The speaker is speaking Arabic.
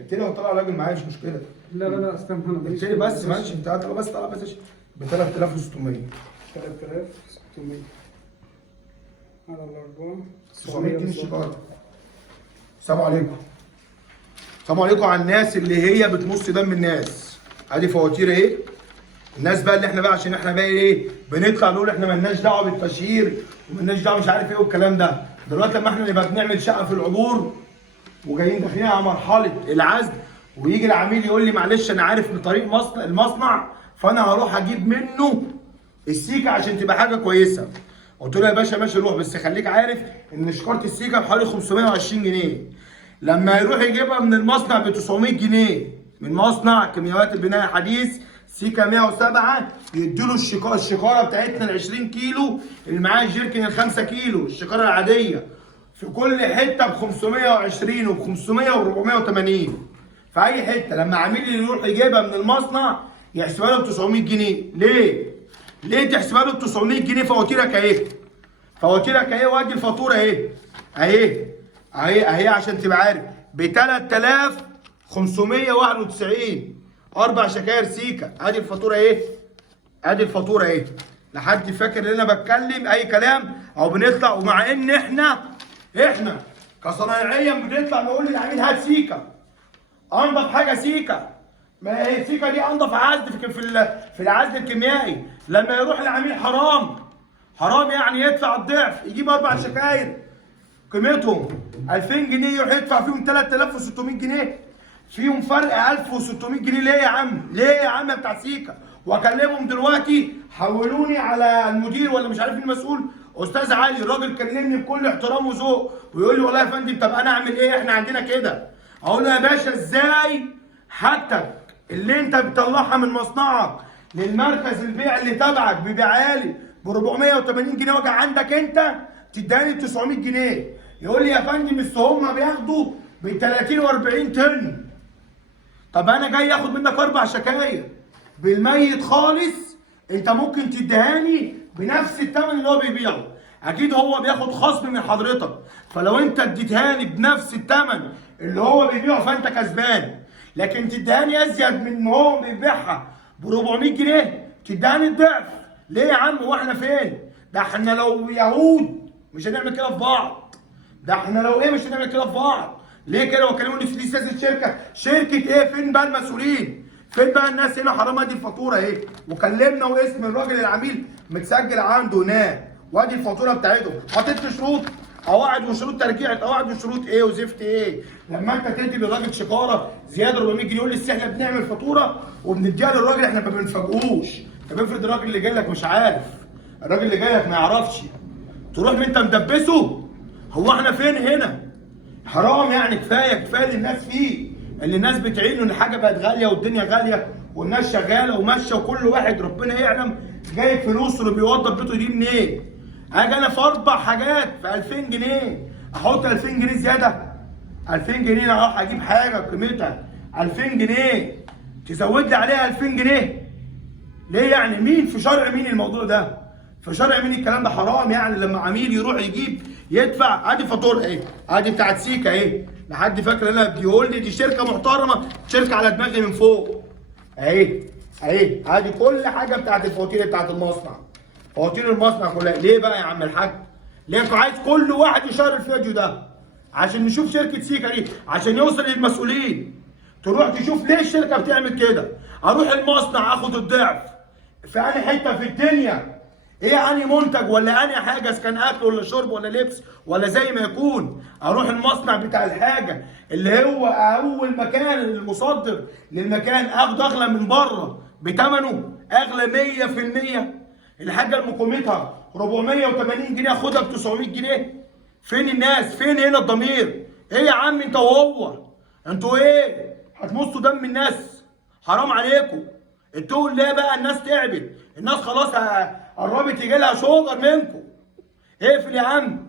قلت لي هطلع راجل معايا مش مشكله. لا استنى انا قلت لي بس ماشي انت هتطلع بس طلع بس ب 3600. 3600 على الاربعه 900 جنيه الشيكاره. السلام عليكم. السلام عليكم على الناس اللي هي بتمص دم الناس. ادي فواتير اهي. الناس بقى اللي احنا بقى عشان احنا بقى ايه بنطلع نقول احنا مالناش دعوه بالتشهير ومالناش دعوه مش عارف ايه والكلام ده. دلوقتي لما احنا نبقى بنعمل شقه في العبور وجايين داخلين على مرحله العزل ويجي العميل يقول لي معلش انا عارف بطريق المصنع فانا هروح اجيب منه السيكه عشان تبقى حاجه كويسه. قلت له يا باشا ماشي روح بس خليك عارف ان شكاره السيكه بحوالي 520 جنيه. لما يروح يجيبها من المصنع ب 900 جنيه من مصنع كيماويات البناء الحديث سيكا 107 يديله الشكاره بتاعتنا ال 20 كيلو اللي معاه الجيركن ال 5 كيلو الشكاره العاديه في كل حته ب 520 وب 500 وب 480 في اي حته. لما عميل يروح يجيبها من المصنع يحسبها له ب 900 جنيه. ليه؟ ليه تحسبها له ب 900 جنيه؟ فواتيرك اهي. فواتيرك اهي وادي الفاتوره اهي. اهي عشان تبقى عارف ب 3591 اربع شكاير سيكا. ادي الفاتوره اهي. ادي الفاتوره اهي. لحد فاكر ان انا بتكلم اي كلام او بنطلع ومع ان احنا كصنايعيا بنطلع نقول للعميل هات سيكا. انضف حاجه سيكا. ما هي السيكا دي انضف عزل في العزل الكيميائي. لما يروح العميل حرام يعني يدفع الضعف يجيب اربع شكاير قيمتهم 2000 جنيه يروح يدفع فيهم 3600 جنيه فيهم فرق 1600 جنيه. ليه يا عم؟ ليه يا عم بتاع سيكا؟ واكلمهم دلوقتي حولوني على المدير ولا مش عارف مين المسؤول. استاذ علي الراجل كلمني بكل احترام وذوق ويقول لي والله يا فندم طب انا اعمل ايه؟ احنا عندنا كده. اقول له يا باشا ازاي حاجتك اللي انت بتطلعها من مصنعك للمركز البيع اللي تبعك بيبيعها لي ب 480 جنيه واجي عندك انت تداني ب 900 جنيه. يقول لي يا فندم بس هم بياخدوا ب 30 و40 طن. طب انا جاي اخد منك اربع شكاير بالميت خالص انت ممكن تديهاني بنفس الثمن اللي هو بيبيعه. اكيد هو بياخد خصم من حضرتك فلو انت اديتهاني بنفس الثمن اللي هو بيبيعه فانت كسبان. لكن تديهاني ازيد من ما هو بيبيعها ب 400 جنيه تديهاني الضعف. ليه يا عم واحنا فين؟ ده احنا لو يهود مش هنعمل كده في بعض. ده احنا لو ايه مش هنعمل كده في بعض. ليه كده؟ وكلموني في سياسه شركه ايه؟ فين بقى المسؤولين؟ فين بقى الناس هنا؟ حرام. ادي الفاتوره اهي وكلمنا واسم الراجل العميل متسجل عنده هناك وادي الفاتوره بتاعتهم. حطيت لي شروط قواعد وشروط ترجيع قواعد وشروط ايه وزفت ايه. لما انت تدي للراجل شكاره زياده 400 جنيه يقول لي احنا بنعمل فاتوره وبنديها للراجل احنا ما بنفاجئوش. طب افرض الراجل اللي جاي لك مش عارف. الراجل اللي جاي لك ما يعرفش تروح انت مدبسه. هو احنا فين هنا؟ حرام يعني. كفايه اللي الناس فيه اللي الناس بتعينه ان الحاجه بقت غاليه والدنيا غاليه والناس شغاله وماشيه وكل واحد ربنا يعلم جايب فلوسه اللي بيوضب بيته دي منين. اجي انا في اربع حاجات في 2000 جنيه احط 2000 جنيه زياده. 2000 جنيه انا اروح اجيب حاجه بقيمتها 2000 جنيه تزود لي عليها 2000 جنيه. ليه يعني؟ مين في شرع مين الموضوع ده؟ في شرع مين الكلام ده؟ حرام يعني. لما عميل يروح يجيب يدفع. ادي فاتوره اهي. ادي بتاعت سيكا اهي. لحد فاكر انا بيقول لي دي شركه محترمه شركه على دماغي من فوق اهي. ادي كل حاجه بتاعت الفواتير بتاعت المصنع. فواتير المصنع كلها. ليه بقى يا عم الحاج؟ ليه انتوا عايز كل واحد يشير الفيديو ده عشان نشوف شركه سيكا دي عشان يوصل للمسؤولين. تروح تشوف ليه الشركه بتعمل كده. اروح المصنع اخد الضعف في انهي حته في الدنيا. ايه انهي منتج ولا انهي حاجه اذا كان اكل ولا شرب ولا لبس ولا زي ما يكون. اروح المصنع بتاع الحاجه اللي هو اول مكان المصدر للمكان اخده اغلى من بره بثمنه اغلى 100%. الحاجه اللي قيمتها 480 جنيه اخدها ب 900 جنيه. فين الناس؟ فين هنا الضمير؟ ايه يا عم انت وهو؟ انتوا ايه؟ هتمصوا دم الناس؟ حرام عليكم. اتقوا الله بقى. الناس تعبت. الناس خلاص قربت يجي لها شوجر منكم. اقفل يا عم.